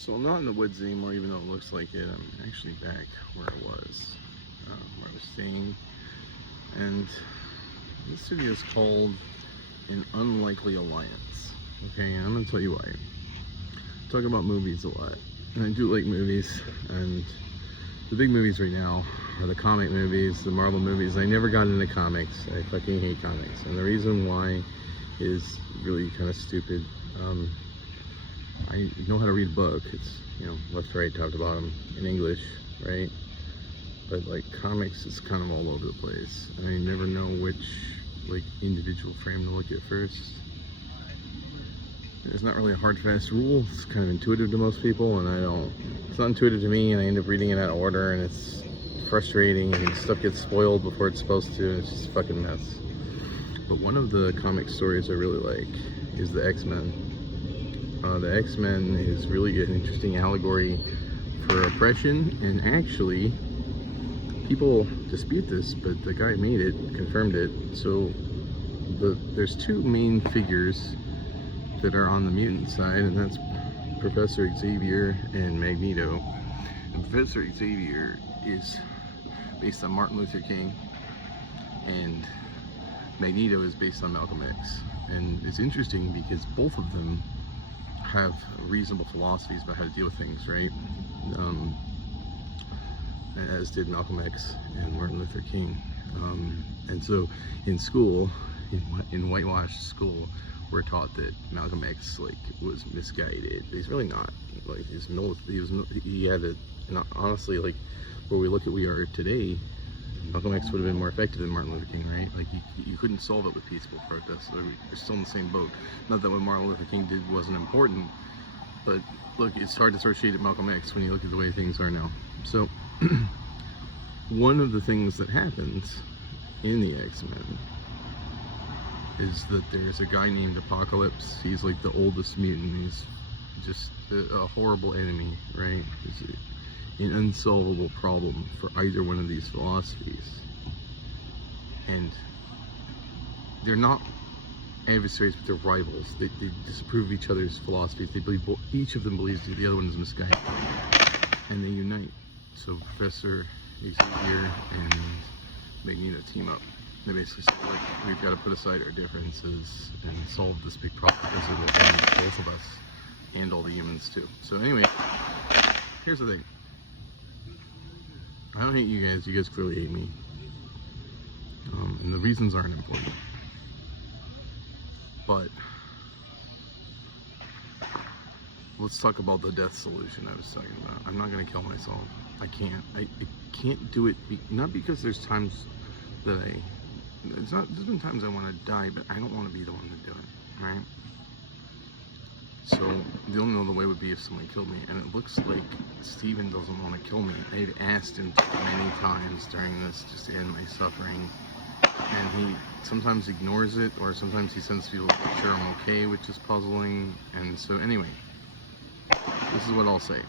So I'm not in the woods anymore, even though it looks like it. I'm actually back where I was staying. And this video is called An Unlikely Alliance. Okay, and I'm gonna tell you why. I talk about movies a lot, and I do like movies, and the big movies right now are the comic movies, the Marvel movies. I never got into comics. I fucking hate comics, and the reason why is really kind of stupid. I know how to read a book. It's, left to right, top to bottom in English, right? But like comics, it's kind of all over the place. I never know which individual frame to look at first. There's not really a hard fast rule. It's kind of intuitive to most people, and it's not intuitive to me, and I end up reading it out of order, and it's frustrating, and stuff gets spoiled before it's supposed to, and it's just a fucking mess. But one of the comic stories I really like is the X-Men. The X-Men is really an interesting allegory for oppression, and actually, people dispute this, but the guy who made it confirmed it. So there's two main figures that are on the mutant side, and that's Professor Xavier and Magneto. And Professor Xavier is based on Martin Luther King, and Magneto is based on Malcolm X. And it's interesting because both of them have reasonable philosophies about how to deal with things, right? As did Malcolm X and Martin Luther King. And so in school, in whitewashed school, we're taught that Malcolm X was misguided. He's really not. He had a, and honestly, where we look at we are today, Malcolm X would have been more effective than Martin Luther King, right? You couldn't solve it with peaceful protests. We're still in the same boat. Not that what Martin Luther King did wasn't important, but look, it's hard to associate at Malcolm X when you look at the way things are now. So one of the things that happens in the X-Men is that there's a guy named Apocalypse. He's like the oldest mutant. He's just a horrible enemy, right? He's an unsolvable problem for either one of these philosophies. And they're not adversaries, but they're rivals. They disapprove of each other's philosophies. They believe each of them believes the other one is misguided, and they unite. So Professor Xavier and Magneto team up. They basically say, look, we've got to put aside our differences and solve this big problem because it will benefit both of us and all the humans too. So anyway, here's the thing. I don't hate you guys. You guys clearly hate me. And the reasons aren't important. But let's talk about the death solution I was talking about. I'm not going to kill myself. I can't. I can't do it. Not because there's times that there's been times I want to die, but I don't want to be the one to do it, right? So the only other way would be if someone killed me, and it looks like Steven doesn't want to kill me. I've asked him many times during this just to end my suffering, and he sometimes ignores it, or sometimes he sends people to make sure I'm okay, which is puzzling. And so anyway, this is what I'll say.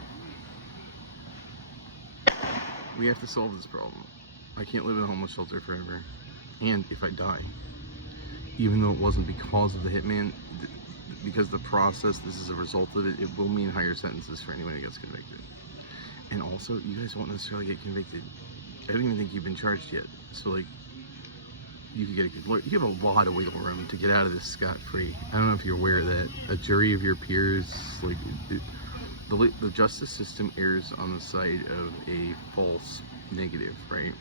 We have to solve this problem. I can't live in a homeless shelter forever. And if I die, even though it wasn't because of the hitman, because the process, this is a result of it, it will mean higher sentences for anyone who gets convicted. And also, you guys won't necessarily get convicted. I don't even think you've been charged yet. So you could get a good lawyer. You have a lot of wiggle room to get out of this scot-free. I don't know if you're aware of that. A jury of your peers, the justice system errs on the side of a false negative, right?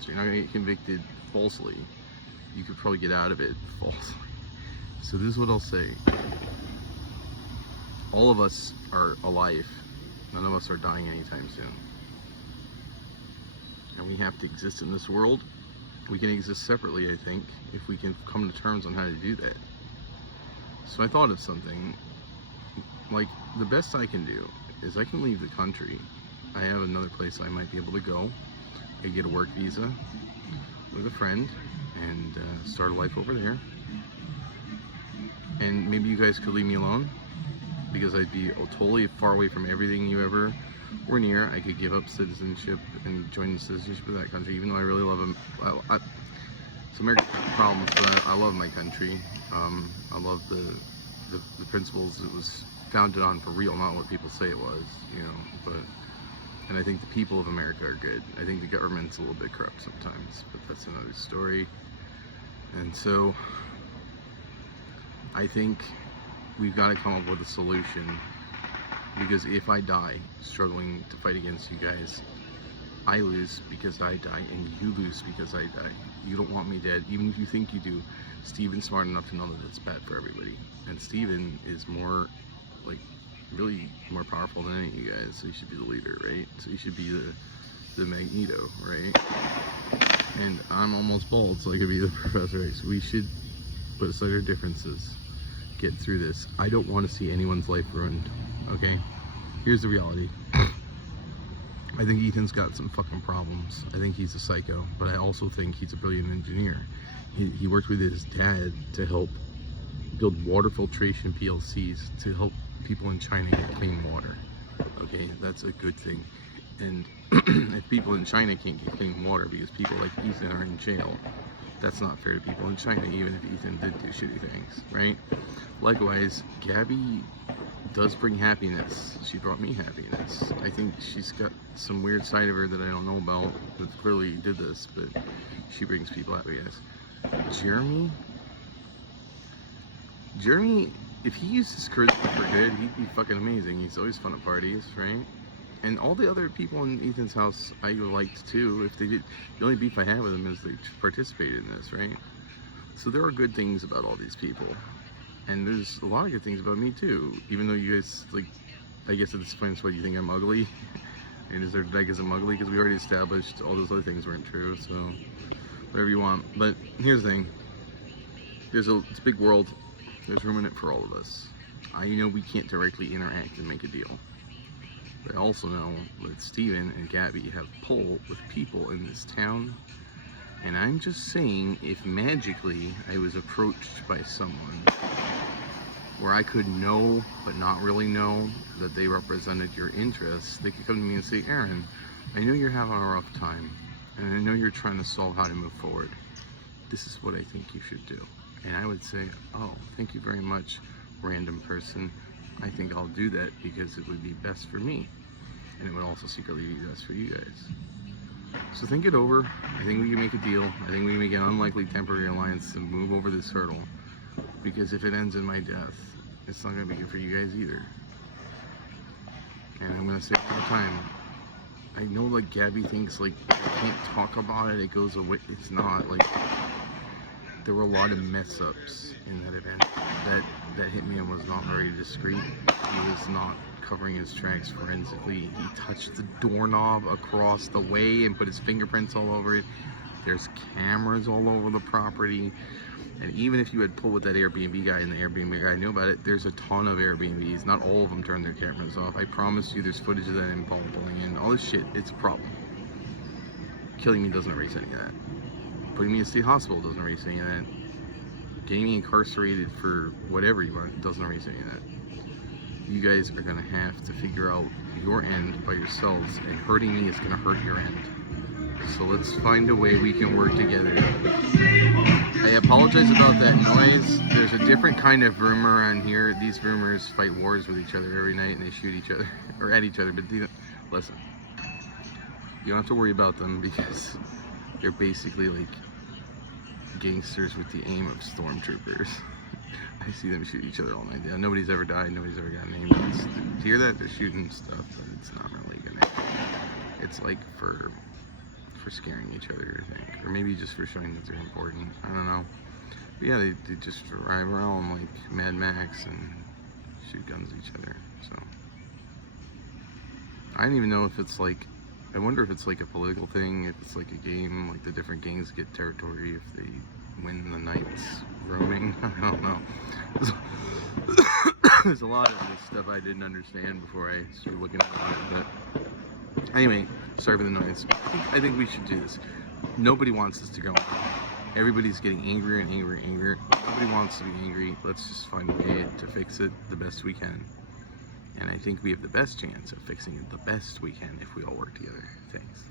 So you're not going to get convicted falsely. You could probably get out of it falsely. So this is what I'll say. All of us are alive. None of us are dying anytime soon. And we have to exist in this world. We can exist separately, I think, if we can come to terms on how to do that. So I thought of something. The best I can do is I can leave the country. I have another place I might be able to go. I get a work visa with a friend and start a life over there. And maybe you guys could leave me alone, because I'd be totally far away from everything you ever were near. I could give up citizenship and join the citizenship of that country, even though I really love them. It's American problems, but I love my country. I love the principles it was founded on for real, not what people say it was, you know. And I think the people of America are good. I think the government's a little bit corrupt sometimes, but that's another story. And so I think we've got to come up with a solution, because if I die struggling to fight against you guys, I lose because I die, and you lose because I die. You don't want me dead, even if you think you do. Steven's smart enough to know that it's bad for everybody. And Steven is more, like, really more powerful than any of you guys, so he should be the leader, right? So he should be the Magneto, right? And I'm almost bald, so I could be the Professor X. We should put aside our differences, get through this. I don't want to see anyone's life ruined, okay? Here's the reality. I think Ethan's got some fucking problems. I think he's a psycho, but I also think he's a brilliant engineer. He worked with his dad to help build water filtration PLCs to help people in China get clean water. Okay, that's a good thing. And if people in China can't get clean water because people like Ethan are in jail, that's not fair to people in China, even if Ethan did do shitty things, right? Likewise, Gabby does bring happiness. She brought me happiness. I think she's got some weird side of her that I don't know about that clearly did this, but she brings people happiness. Jeremy, if he used his charisma for good, he'd be fucking amazing. He's always fun at parties, right? And all the other people in Ethan's house I liked too. If they did, the only beef I have with them is they participated in this, right? So there are good things about all these people. And there's a lot of good things about me too, even though you guys, like, I guess at this point it's what you think I'm ugly. And is there like, is I'm ugly? Because we already established all those other things weren't true, so whatever you want. But here's the thing. It's a big world. There's room in it for all of us. I know we can't directly interact and make a deal. But I also know that Steven and Gabby have pull with people in this town. And I'm just saying, if magically I was approached by someone where I could know, but not really know, that they represented your interests, they could come to me and say, Aaron, I know you're having a rough time, and I know you're trying to solve how to move forward. This is what I think you should do. And I would say, oh, thank you very much, random person. I think I'll do that because it would be best for me. And it would also secretly be best for you guys. So think it over. I think we can make a deal. I think we can make an unlikely temporary alliance and move over this hurdle. Because if it ends in my death, it's not going to be good for you guys either. And I'm going to say it all the time. I know, like, Gabby thinks, like, if I can't talk about it, it goes away. It's not. Like, there were a lot of mess-ups in that event. That hit me and was not very discreet. He was not covering his tracks forensically. He touched the doorknob across the way and put his fingerprints all over it. There's cameras all over the property. And even if you had pulled with that Airbnb guy and the Airbnb guy knew about it, there's a ton of Airbnbs. Not all of them turn their cameras off. I promise you there's footage of that in pulling in. All this shit, it's a problem. Killing me doesn't erase any of that. Putting me in state hospital doesn't erase any of that. Getting me incarcerated for whatever you want doesn't erase any of that. You guys are going to have to figure out your end by yourselves, and hurting me is going to hurt your end. So let's find a way we can work together. I apologize about that noise. There's a different kind of rumor around here. These rumors fight wars with each other every night, and they shoot each other, or at each other, but listen. You don't have to worry about them because they're basically like gangsters with the aim of stormtroopers. I see them shoot each other all night. Yeah, nobody's ever died, nobody's ever gotten aimed. To hear that, they're shooting stuff, but it's not really gonna. It's like for scaring each other, I think, or maybe just for showing that they're important. I don't know. But yeah, they just drive around like Mad Max and shoot guns at each other. So I don't even know if it's like. I wonder if it's like a political thing, if it's like a game, like the different gangs get territory if they win the night's roaming. I don't know. There's a lot of this stuff I didn't understand before I started looking at it. But anyway, sorry for the noise. I think we should do this. Nobody wants this to go on. Everybody's getting angrier and angrier and angrier. Nobody wants to be angry. Let's just find a way to fix it the best we can. And I think we have the best chance of fixing it the best we can if we all work together. Thanks.